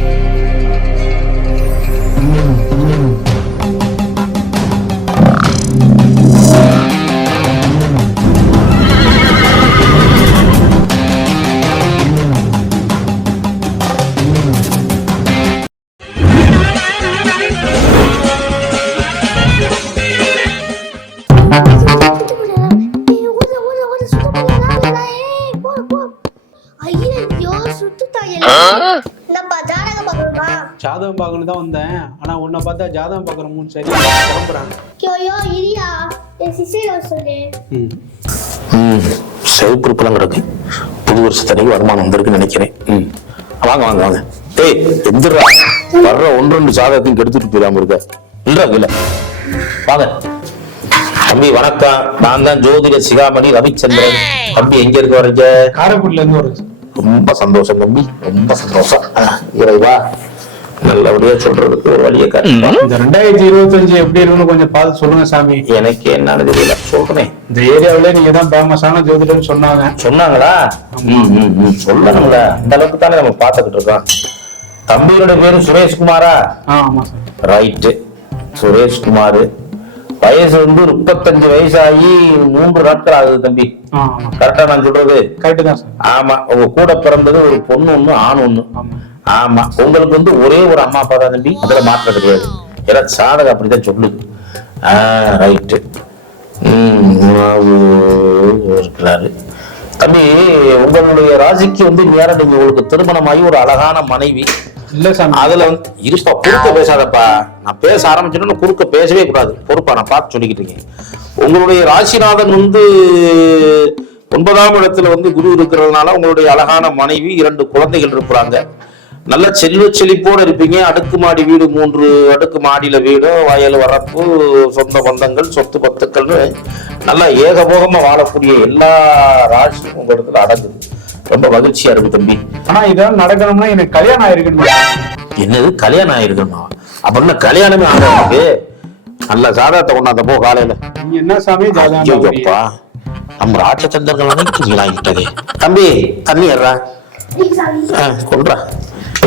ஐயோ ஜாதகம் பார்க்கணும் தான் வந்தேன். ஆனா உன்னை பார்த்தா ஜாதகம் பார்க்குற மூணு சரி. கிளம்புறாங்க ஐயோ இரியா. என் சிஸ்டர் சொல்லு. ம். ம் செவப்பு கிடக்கு. புது வருஷத்தனைக்கு வருமானம் வந்திருக்குன்னு நினைக்கிறேன். ம். வாங்க வாங்க வாங்க. டேய் எந்திரா வர்ற ஒன்று ரெண்டு சாதகத்தையும் கெடுத்துட்டு போயிடாம இருக்க இல்ல இல்ல வாங்க. தம்பி வணக்கம். நான் தான் ஜோதிட சிகாமணி ரவிச்சந்திரன். தம்பி எங்க இருக்க வரீங்க காரைக்குடில இருந்து வருது ரொம்ப சந்தோஷம் தம்பி. ரொம்ப சந்தோஷம். ஆ, இறைவா. நல்லபடியா சொல்றதுக்கு ஒரு வழியை காட்டுப்பா. இந்த ரெண்டாயிரத்தி இருபத்தஞ்சு எப்படி இருக்குன்னு கொஞ்சம் பார்த்து சொல்லுங்க சாமி. எனக்கு என்னன்னு தெரியல. சொல்றேன். இந்த ஏரியாவிலே நீங்க தான் ஃபேமஸான ஜோதிடர்னு சொன்னாங்க. சொன்னாங்களா. சொல்லணும்ல. இந்த அளவுக்கு தானே நம்ம பார்த்துக்கிட்டு இருக்கோம். தம்பியோட பேரு சுரேஷ்குமாரா? ஆமா சார். ரைட்டு சுரேஷ்குமார். வயசு வந்து முப்பத்தஞ்சு வயசாகி மூன்று நாட்கள் ஆகுது தம்பி. கரெக்டா நான் சொல்றது? கரெக்டு தான் ஆமா. உங்க கூட பிறந்தது ஒரு பொண்ணு ஒண்ணு ஆண் ஒண்ணு. ஆமா. உங்களுக்கு வந்து ஒரே ஒரு அம்மா அப்பா தான் தம்பி. அதுல மாற்றம் கிடையாது. ஏன்னா சாதகம் அப்படிதான் சொல்லுது ஆஹ் ரைட்டு இருக்கிறாரு. தம்பி உங்களுடைய ராசிக்கு வந்து நேரம் நீங்க உங்களுக்கு திருமணமாகி ஒரு அழகான மனைவி. இல்ல அதுல வந்து இருப்பா குறுக்க பேசாதப்பா. நான் பேச ஆரம்பிச்சேன்னா குறுக்க பேசவே கூடாது. பொறுப்பா நான் பார்த்து சொல்லிக்கிட்டு இருக்கேன். உங்களுடைய ராசிநாதன் வந்து ஒன்பதாம் இடத்துல வந்து குரு இருக்கிறதுனால உங்களுடைய அழகான மனைவி இரண்டு குழந்தைகள் இருக்கிறாங்க. நல்ல செல்வ செழிப்போடு இருப்பீங்க. அடுக்குமாடி வீடு மூன்று அடுக்கு மாடியில வீடு வயல் வரப்பு சொந்த பந்தங்கள் சொத்து பத்துக்கள்னு நல்லா ஏகபோகமா வாழக்கூடிய எல்லா ராசியும் உங்க இடத்துல அடங்குது ரொம்ப மகிழ்ச்சியா இருக்கு தம்பி. ஆனா இதெல்லாம் நடக்கணும்னா எனக்கு கல்யாணம் ஆயிருக்கணும் என்னது? கல்யாணம் ஆயிருக்கணுமா அப்படின்னா கல்யாணமே ஆகிறதுக்கு நல்ல சாதகத்தை கொண்டாந்த போ காலையில. என்ன சாமி? ஜாதகம் பார்க்கறீங்க? ஐயோப்பா நம்ம ராட்சச்சந்தர்கள் அனைத்து தம்பி தண்ணி ஏறா கொன்றா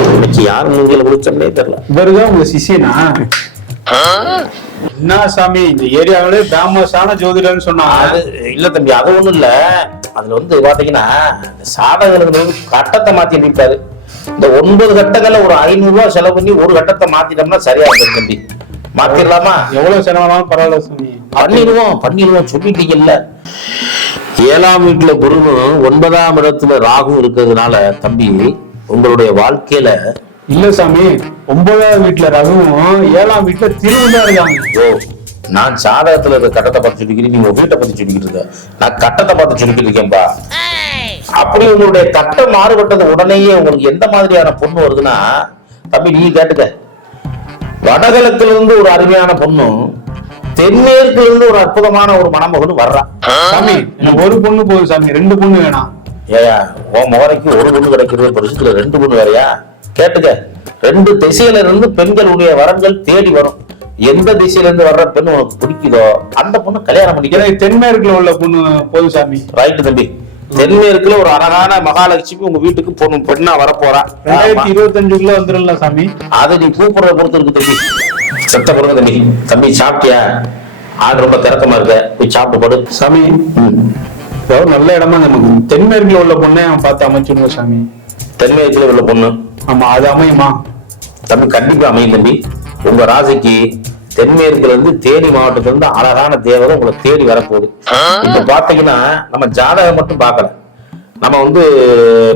இன்னைக்கு யார் மூங்கில குளிச்சோம்னே தெரியல. இவருதான் உங்க சிஷியனா? என்ன சாமி இந்த ஏரியாவிலே ஃபேமஸான ஜோதிடர்னு அது இல்ல தம்பி அது ஒண்ணும் இல்ல. அதுல வந்து பாத்தீங்கன்னா சாதகர்கள் கட்டத்தை மாத்தி நிற்பாரு இந்த ஒன்பது கட்டங்கள்ல ஒரு ஐநூறு ரூபாய் செலவு பண்ணி ஒரு கட்டத்தை மாத்திட்டோம்னா சரியா இருக்கும் தம்பி. மாத்திரலாமா? எவ்வளவு செலவானாலும் பரவாயில்ல சாமி. பண்ணிடுவோம் பண்ணிடுவோம் சொல்லிட்டீங்கல்ல. ஏழாம் வீட்டுல குருவும் ஒன்பதாம் இடத்துல ராகு இருக்கிறதுனால தம்பி உங்களுடைய வாழ்க்கையில இல்ல சாமி ஒன்பதாவது வீட்டுல ரகுவும் ஏழாம் வீட்டுல திருவும் தான் இருக்காங்க. ஓ நான் சாதகத்துல இருக்க கட்டத்தை பார்த்து சொல்லிக்கிறேன் நீங்க வீட்டை பத்தி சொல்லிக்கிட்டு இருக்க. நான் கட்டத்தை பார்த்து சொல்லிக்கிட்டு இருக்கேன்பா. அப்படி உங்களுடைய கட்டம் மாறுபட்டது உடனேயே உங்களுக்கு எந்த மாதிரியான பொண்ணு வருதுன்னா தம்பி நீ கேட்டுக்க. வடகிழக்குல இருந்து ஒரு அருமையான பொண்ணும் தென்மேற்குல இருந்து ஒரு அற்புதமான ஒரு மணமகனும் வர்றா. சாமி ஒரு பொண்ணு போதும் சாமி ரெண்டு பொண்ணு வேணாம். ஏயா உன் முகரைக்கு ஒரு பொண்ணு கிடைக்கிறது பரிசுத்துல ரெண்டு பொண்ணு வேறையா? கேட்டுக்க. ரெண்டு திசையில இருந்து பெண்களுடைய வரங்கள் தேடி வரும். எந்த திசையில இருந்து வர்ற பெண் உனக்கு பிடிக்குதோ அந்த பொண்ணு கல்யாணம் பண்ணிக்கிற எனக்கு தென்மேற்குல உள்ள பொண்ணு போதும் சாமி ரைட்டு தம்பி. தென்மேற்குல ஒரு அழகான மகாலட்சுமி உங்க வீட்டுக்கு பொண்ணு பெண்ணா வரப்போறா. ரெண்டாயிரத்தி இருபத்தஞ்சுக்குள்ள வந்துடல சாமி. அதை நீ கூப்பிடுற பொறுத்து இருக்கு தம்பி. செத்த பொருங்க தம்பி. தம்பி சாப்பிட்டியா? ஆடு ரொம்ப திறக்கமா இருக்க. போய் சாப்பிட்டு போடு. சாமி. ஏதாவது நல்ல இடமா நமக்கு தென்மேற்குல உள்ள பொண்ணை அவன் பார்த்து அமைச்சுடுங்க சாமி. தென்மேற்குல உள்ள பொண்ணு? ஆமா அது அமையுமா? தம்பி கண்டிப்பா அமையும் தம்பி. உங்க ராசிக்கு தென்மேற்குல இருந்து தேனி மாவட்டத்துல இருந்து அழகான தேவதை உங்களை தேடி வரப்போகுது. இப்ப பாத்தீங்கன்னா நம்ம ஜாதகம் மட்டும் பார்க்கல. நம்ம வந்து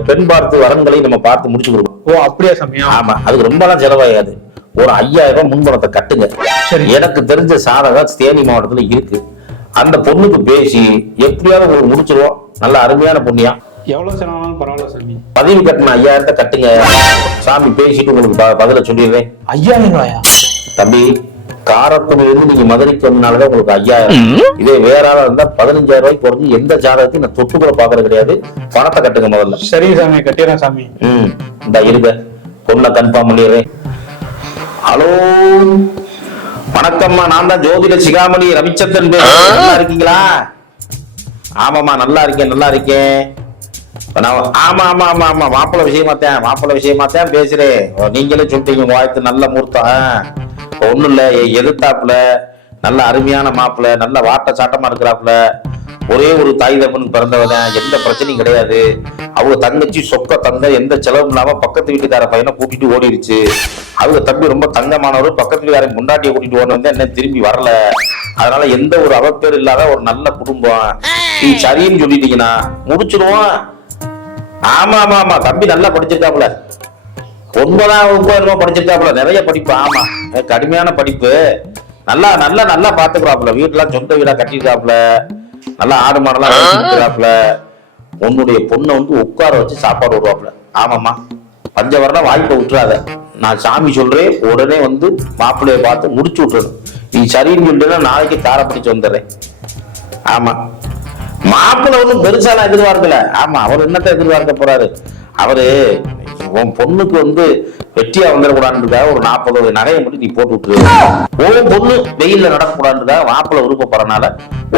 பெண் பார்த்து வரன்களை நம்ம பார்த்து முடிச்சு கொடுக்கணும். ஓ அப்படியா சாமி? ஆமா அதுக்கு ரொம்பலாம் செலவாகாது. ஒரு ஐயாயிரம் ரூபாய் முன்பணத்தை கட்டுங்க. சரி. எனக்கு தெரிஞ்ச சாதகம் தேனி மாவட்டத்துல இருக்கு. அந்த பொண்ணுக்கு பேசி எப்படியாவது உங்களுக்கு முடிச்சிருவோம். நல்ல அருமையான பொண்ணியா. எவ்வளவு செலவானாலும் பரவாயில்ல சாமி. பதவி கட்டணம் ஐயாயிரத்தை கட்டுங்க. சாமி பேசிட்டு உங்களுக்கு ப- பதில சொல்லிடுறேன். ஐயாயிரம் ரூபாயா தம்பி காரக்குடியில இருந்து நீங்க மதுரைக்கு வந்தனாலதான் உங்களுக்கு ஐயாயிரம். இதே வேற ஆளா இருந்தா பதினஞ்சாயிரம் ரூபாய்க்கு குறைஞ்சு எந்த ஜாதகத்தையும் நான் தொட்டு கூட பாக்குறது கிடையாது. பணத்தை கட்டுங்க முதல்ல. சரி சாமி கட்டிடுறேன் சாமி. ம். இந்த இருக்க பொண்ணை கன்ஃபார்ம் பண்ணிடுறேன். ஹலோ? வணக்கம்மா நான் தான் ஜோதிட சிகாமணி ரவிச்சந்திரன் பேசுறேன் நல்லா இருக்கீங்களா? ஆமாம்மா நல்லா இருக்கேன் நல்லா இருக்கேன். ஆமா ஆமா ஆமா ஆமா மாப்பிள்ளை விஷயமாத்தான் மாப்பிள்ளை விஷயமாத்தான் பேசுறேன். ஓ, நீங்களே சொல்லிட்டீங்க வாழ்த்து நல்ல முகூர்த்தம். ஒண்ணும் இல்ல எதிர்த்தாப்புல நல்ல அருமையான மாப்பிள்ளை நல்ல வாட்ட சாட்டமா இருக்கிறாப்புல. ஒரே ஒரு தாய் தப்பனுக்கு பிறந்தவன் எந்த பிரச்சனையும் கிடையாது. அவங்க தங்கச்சி சொக்க தங்க எந்த செலவும் இல்லாம பக்கத்து வீட்டுக்கார பையனை கூட்டிட்டு ஓடிடுச்சு அவங்க தம்பி ரொம்ப தங்கமானவர் பக்கத்து வீட்டுக்காரன் முண்டாட்டியை கூட்டிட்டு ஓடி என்ன திரும்பி வரல. அதனால எந்த ஒரு அவப்பேர் இல்லாத ஒரு நல்ல குடும்பம். நீ சரின்னு சொல்லிட்டீங்கன்னா முடிச்சிருவோம். ஆமா ஆமா ஆமா. தம்பி நல்லா படிச்சிருக்காப்புல. ஒன்பதாம் வகுப்பு என்னமோ படிச்சிருக்காப்புல. நிறைய படிப்பு. ஆமா. கடுமையான படிப்பு. நல்லா நல்லா நல்லா பாத்துக்கிறாப்புல. வீட்டுலாம் சொந்த வீடா கட்டிருக்காப்புல நல்லா ஆடு மாடெல்லாம் வளர்த்துக்கிறாப்புல உன்னுடைய பொண்ணை வந்து உட்கார வச்சு சாப்பாடு விடுவாப்புல. ஆமாம்மா. பஞ்சவரணம் வாய்ப்பை விட்டுறாத. நான் சாமி சொல்றேன் உடனே வந்து மாப்பிள்ளைய பார்த்து முடிச்சு விட்டுறணும். நீ சரின்னு சொல்லிட்டுனா நாளைக்கு காரை பிடிச்சு வந்துடுறேன். ஆமா. மாப்பிள்ளை வந்து பெருசா நான் எதிர்பார்க்கல. ஆமா அவர் என்னத்தை எதிர்பார்க்க போறாரு? அவரு உன் பொண்ணுக்கு வந்து வெட்டியா வந்துடக்கூடாதுக்காக ஒரு நாற்பது நகையை மட்டும் நீ போட்டு விட்டுரு. உன் பொண்ணு வெயில்ல நடக்கக்கூடாதுக்காக மாப்பிள்ள விருப்பப்படுறனால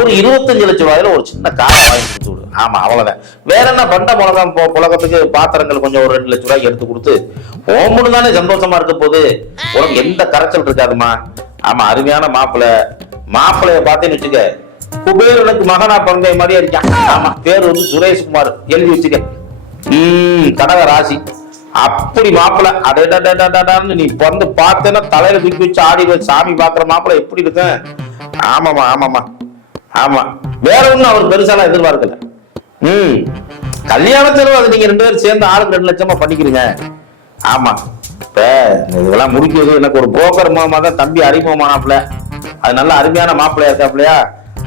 ஒரு இருபத்தஞ்சு லட்சம் ரூபாயில ஒரு சின்ன காரை வாங்கி கொடுத்து விடு. ஆமா அவ்வளவுதான். வேற என்ன பண்ட புழக்கம் புலகத்துக்கு பாத்திரங்கள் கொஞ்சம் ஒரு ரெண்டு லட்சம் ரூபாய்க்கு எடுத்து கொடுத்து உன் தானே சந்தோஷமா இருக்க போகுது. உனக்கு எந்த கரைச்சல் இருக்காதுமா ஆமா அருமையான மாப்பிள்ளை. மாப்பிள்ளைய பார்த்தேன்னு வச்சுக்க குபேரனுக்கு மகனா பங்கை மாதிரியே இருக்கான். ஆமா பேர் வந்து சுரேஷ்குமார். எழுதி வச்சுக்க. உம் கடக ராசி அப்படி மாப்பிள்ள அடடடடடடான்னு நீ வந்து பார்த்தேன்னா தலையில தூக்கி வச்சு ஆடி சாமி பாக்குற மாப்பிள்ள எப்படி இருக்கும் ஆமாமா ஆமாமா ஆமா. வேற ஒண்ணும் அவர் பெருசாலாம் எதிர்பார்க்கல. ம். கல்யாணத்துல அது நீங்க ரெண்டு பேரும் சேர்ந்து ஆளுக்கு ரெண்டு லட்சமா பண்ணிக்கிறீங்க. ஆமா. இப்ப இதெல்லாம் முடிக்கிறது எனக்கு ஒரு புரோக்கர் மூலமா தான் தம்பி அறிமுகமானாப்ல அது நல்ல அருமையான மாப்பிள்ளையா இருக்காப்லையா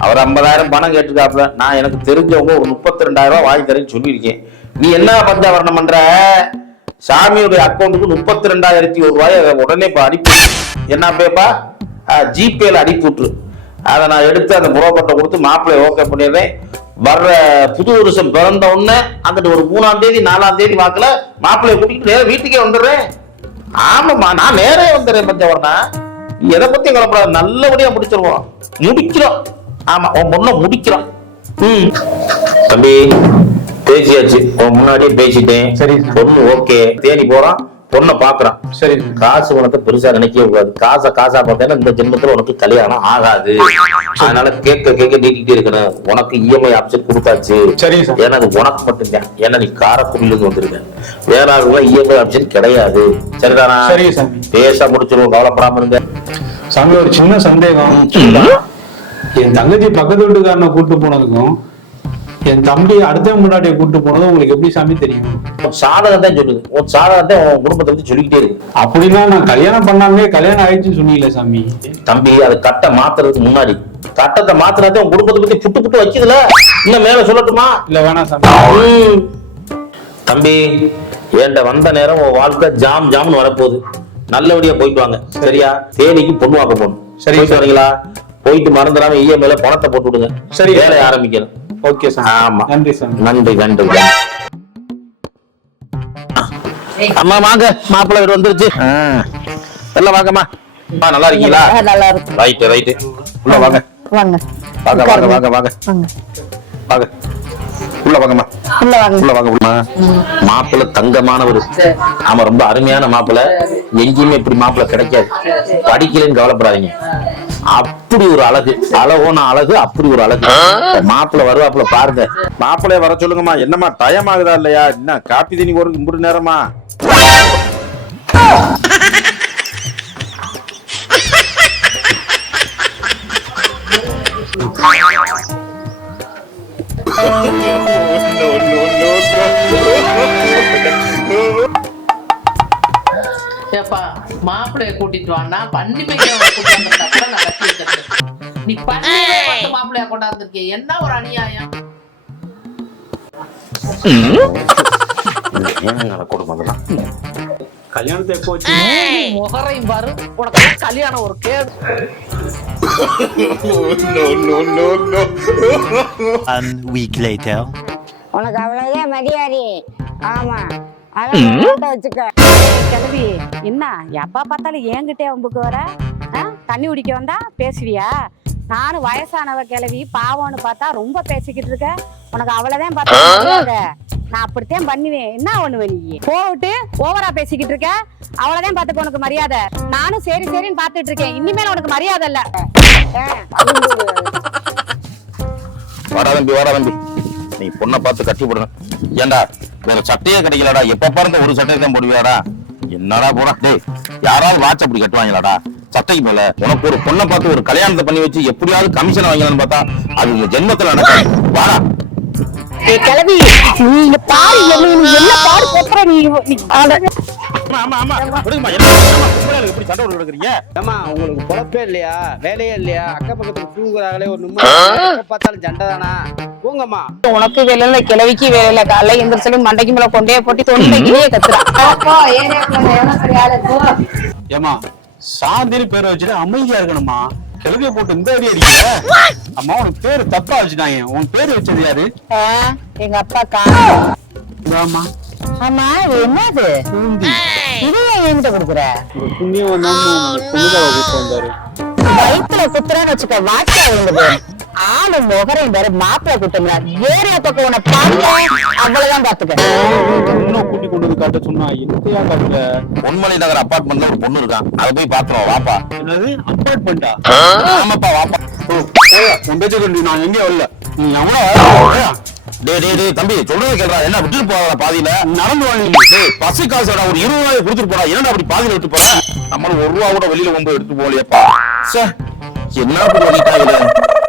அவர் ஐம்பதாயிரம் பணம் கேட்டிருக்காப்புல. நான் எனக்கு தெரிஞ்சவங்க ஒரு முப்பத்தி ரெண்டாயிரம் ரூபாய் வாங்கி தரேன்னு சொல்லியிருக்கேன். நீ என்ன பஞ்சாவரணம் பண்ற? சாமியுடைய அக்கௌண்ட்டுக்கு முப்பத்தி ரெண்டாயிரத்தி ஒரு ரூபாய் அதை உடனே இப்போ அனுப்பி என்ன பேப்பா? ஜிபேல அனுப்பி விட்டுரு அதை நான் எடுத்து அந்த புரோக்கர்ட்ட கொடுத்து மாப்பிள்ளைய ஓகே பண்ணிடுறேன். வர்ற புது வருஷம் பிறந்த உடனே அங்கிட்டு ஒரு மூணாம் தேதி நாலாம் தேதி வாக்கில் மாப்பிள்ளைய கூட்டிகிட்டு நேரம் வீட்டுக்கே வந்துடுறேன். ஆமாம்மா நான் நேரே வந்துடுறேன் பஞ்சவர்ணா. நீ எதை பற்றியும் கலப்படாது நல்லபடியாக முடிச்சிருவோம். முடிக்கிறோம். ஆமாம் உன் பொண்ணை முடிக்கிறோம். ம். தம்பி பேசியாச்சு. முன்னாடியே பேசிட்டேன். சரி. பொண்ணு ஓகே. தேடி போறான். பொண்ணை பாக்குறான் சரி. காசு உனக்கு பெருசா நினைக்கவே கூடாது. காசை காசா பார்த்தேன்னா இந்த ஜென்மத்துல உனக்கு கல்யாணம் ஆகாது. அதனால கேட்க கேட்க நீட்டிக்கிட்டே இருக்கணும். உனக்கு இஎம்ஐ ஆப்ஷன் கொடுத்தாச்சு. சார். ஏன்னா அது உனக்கு மட்டும்தான். ஏன்னா நீ காரக்குடியில இருந்து வந்திருக்க வேற இஎம்ஐ ஆப்ஷன் கிடையாது. சரிதானா. பேச முடிச்சிருவோம். கவலைப்படாம இருங்க. சாமி ஒரு சின்ன சந்தேகம். என் தங்கச்சி பக்கத்து வீட்டுக்காரனை கூட்டு போனதுக்கும் என் தம்பி அடுத்த முன்னாடியை கூட்டு போனதும் உங்களுக்கு எப்படி சாமி தெரியும்? சாதகம் தான் சொல்லுது. உன் சாதகத்தை உன் குடும்பத்தை பத்தி சொல்லிக்கிட்டே இருக்கு. அப்படின்னா நான் கல்யாணம் பண்ணாமே கல்யாணம் ஆயிடுச்சுன்னு சொன்னீங்களே சாமி? தம்பி அது கட்டை மாத்துறதுக்கு முன்னாடி. கட்டத்தை மாத்தினாதே உன் குடும்பத்தை பத்தி புட்டு புட்டு வைக்குதுல இன்னும் மேல சொல்லட்டுமா? இல்ல வேணாம் சாமி. தம்பி என்கிட்ட வந்த நேரம் உன் வாழ்க்கை ஜாம் ஜாம்னு வரப்போகுது. நல்லபடியா போயிட்டு வாங்க சரியா? தேனிக்கு பொண்ணு வாக்க போகணும். சரி, போயிட்டு. வரீங்களா? போயிட்டு மறந்துடாம இஎம்ஐல பணத்தை போட்டு விடுங்க. சரி. வேலையை ஆரம்பிக்கணும். Okay sir. ஆமா. நன்றி சாமி நன்றி நன்றி. அம்மா வாங்க. மாப்பிள்ளை வீடு வந்துருச்சு. எல்லாம் வாங்கம்மா. அம்மா நல்லா இருக்கீங்களா? நல்லா இருக்கு ரைட் ரைட் உள்ள வாங்க. வாங்க. வாங்க. வாங்க வாங்க வாங்க வாங்க. உள்ள வாங்கம்மா. உள்ள வாங்க. உள்ள வாங்க உள்ள. மாப்பிள்ள தங்கமானவரு ஆமா ரொம்ப அருமையான மாப்பிள்ள. எங்கேயுமே இப்படி மாப்பிள்ள கிடைக்காது. படிக்கலன்னு கவலைப்படாதீங்க. அப்படி ஒரு அழகு. அழகோன அழகு அப்படி ஒரு அழகு. மாப்பிள்ளை வருவாப்புல பாருங்க. மாப்பிள்ளைய வர சொல்லுங்கம்மா. என்னம்மா டைம் ஆகுதா இல்லையா? என்ன காப்பி தண்ணி ஒரு இம்புட்டு நேரமா? ஏப்பா மாப்பிள்ளைய கூட்டிட்டு வானா பன்னிமைக்கு கூட்டிட்டு நான் கட்டி வச்சிருக்கேன். நீ பன்னி மாப்பிள்ளைய கொண்டாந்துருக்கிய. என்ன ஒரு அநியாயம்? கல்யாணத்தை எப்போ பாரு. உனக்கு கல்யாணம் ஒரு உனக்கு அவ்வளவே மரியாதை. ஆமா. கிளவி என்ன எப்ப பார்த்தாலும் என்கிட்டே அம்புக்கு வர? தண்ணி குடிக்க வந்தா பேசுவியா? நானும் வயசானவ கிளவி பாவம்னு பார்த்தா ரொம்ப பேசிக்கிட்டு இருக்க. உனக்கு அவ்வளவுதான் பார்த்தா நான் அப்படித்தான் பண்ணுவேன். என்ன பண்ணுவ நீ? போட்டு ஓவரா பேசிக்கிட்டு இருக்க. அவ்வளவுதான் பாத்துக்க உனக்கு மரியாதை. நானும் சரி சரின்னு பாத்துட்டு இருக்கேன். இனிமேல் உனக்கு மரியாதை இல்ல. வாடா தம்பி வாடா தம்பி. நீ பொண்ணை பார்த்து கட்டி போடணும் ஏன்டா வேற சட்டையே கிடைக்கலடா. எப்ப பிறந்த ஒரு சட்டையை தான் போடுவியாடா. என்னடா போடா? டேய் யாராவது வாட்ச் அப்படி கட்டுவாங்களாடா? சட்டைக்கு மேல உனக்கு ஒரு பொண்ணை பார்த்து ஒரு கல்யாணத்தை பண்ணி வச்சு எப்படியாவது கமிஷன் வாங்கலாம்னு பார்த்தா அது இந்த ஜென்மத்துல நடக்கும் வாடா. கிளவி நீ பாரு என்ன பாரு போற நீ நீ ஆமா ஆமா ஆமா. விடுங்கம்மா, என்ன சண்டை ஏமா உங்களுக்கு பொழப்பே இல்லையா? வேலையே இல்லையா? அக்க பக்கத்துல தூங்குறாங்களே ஒரு நிம்மதி எப்ப பார்த்தாலும் சண்டை தானா? போங்கம்மா உனக்கு வேலை இல்ல கிழவிக்கு வேலை இல்ல. காலைல எந்திரிச்சு மண்டைக்கு மேல கொண்டே போட்டு தொண்டைக்கிலேயே கத்துறான் ஏமா சாந்தின்னு பேரை வச்சுட்டு அமைதியா இருக்கணுமா கிழவிய போட்டு இந்த அடி அடிக்கிற? அம்மா உனக்கு பேரு தப்பா வச்சுட்டாங்க. உன் பேரு வச்சது யாரு? எங்க அப்பா காணும். ஆமா ஆமா என்னது? என்கிட்ட கொடுக்குற? புண்ணியம் கூப்பிட்டு வந்தாரு வயிற்றுல குத்துறான்னு வச்சுக்க வாட்சா ஆளு முகரையும் மாப்பிள்ள குட்டம்னா ஏரியா பக்கம் உன்னை பார்த்தா அவ்வளவுதான் பாத்துக்க இன்னும் கூட்டி கொண்டு வந்து காட்ட சொன்னா என்னத்தையா காட்டுற பொன்மலை நகர் அபார்ட்மெண்ட்ல ஒரு பொண்ணு இருக்கான் அதை போய் பாத்துருவோம் வாப்பா. என்னது? அப்பார்ட்மெண்டா ஆமாப்பா வாப்பா. உன் பேச்ச நான் எங்கேயும் வரல. நீ எவ்வளவு டேய் டேய் டேய் தம்பி சொல்றத கேளுடா. என்ன விட்டுட்டு போறா பாதியில? நடந்து வாங்க டேய் பசு காசோட ஒரு இருபது ரூபாய் கொடுத்துட்டு போறா என்னடா அப்படி பாதியில விட்டு போற? நம்மளும் ஒரு ரூபா கூட வெளியில கொண்டு எடுத்து போகலையப்பா. ச்சே, என்ன பண்ணிட்டாங்க